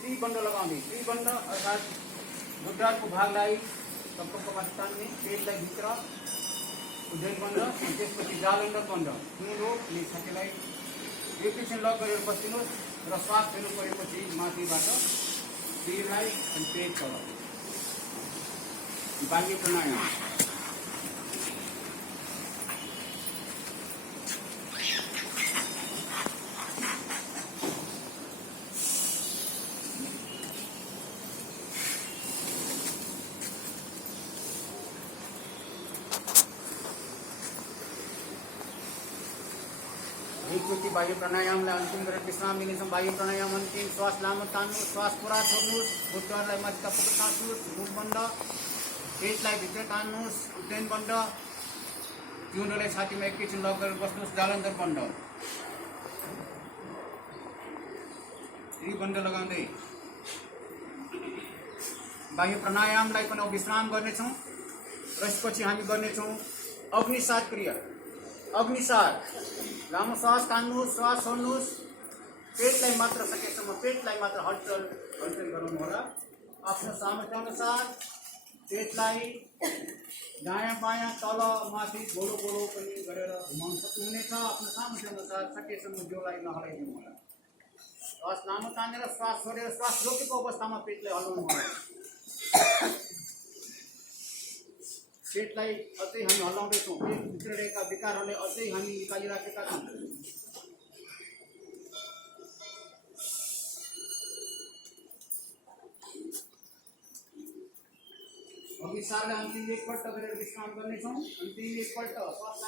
त्रिबन्ध लगाउने त्रिबन्ध अर्थात् मुद्राको भागलाई कपाल तान्ने पेटलाई भित्र उज्जैन बन्द त्यसपछि जालन्धर बन्द ठुलो अनि छातीलाई एकैछिन लक गरेर बस्दिनुहोस् र श्वास फेर्नु परेपछि माथिबाट शरीरलाई अनि पेट तल बाह्य प्राणायाम एकचोटि बाह्य प्राणायामलाई अन्तिम गरेर विश्राम लिनेछौँ। बाह्य प्राणायाम अन्तिम श्वास लामो तान्नु श्वास पुरा छोड्नुहोस् बुद्धहरूलाई माथि पुग्न तान्नुहोस् मुख बन्द पेटलाई भित्र तान्नुहोस् उज्जैन बन्द जिउलाई छातीमा एकैछिन लक गरेर बस्नुहोस् जालन्धर बन्द त्रिबन्ध लगाउँदै बाह्य प्राणायामलाई पनि विश्राम गर्नेछौँ र यसपछि हामी गर्नेछौँ अग्निसार क्रिया। अग्निसार लामो श्वास तान्नुहोस् श्वास छोड्नुहोस् पेटलाई मात्र सकेसम्म पेटलाई मात्र हलचल गराउनु होला। आफ्नो सामर्थ्य अनुसार पेटलाई दायाँ बायाँ तल माथि गोलो गोलो पनि गरेर घुमाउन सक्नुहुनेछ। आफ्नो सामर्थ्य अनुसार सकेसम्म जिउलाई नहलाइदिनु होला। श्वास लामो तानेर श्वास छोडेर श्वास रोकेको अवस्थामा पेटलाई हल्लाउनु होला। पेटलाई अझै हामी हल्लाउँदैछौँ। पेटभित्र रहेका विकारहरूले अझै हामी निकालिराखेका छौँ। अघि सारलाई अन्तिम एकपल्ट गरेर विश्राम गर्नेछौँ। अन्तिम एकपल्ट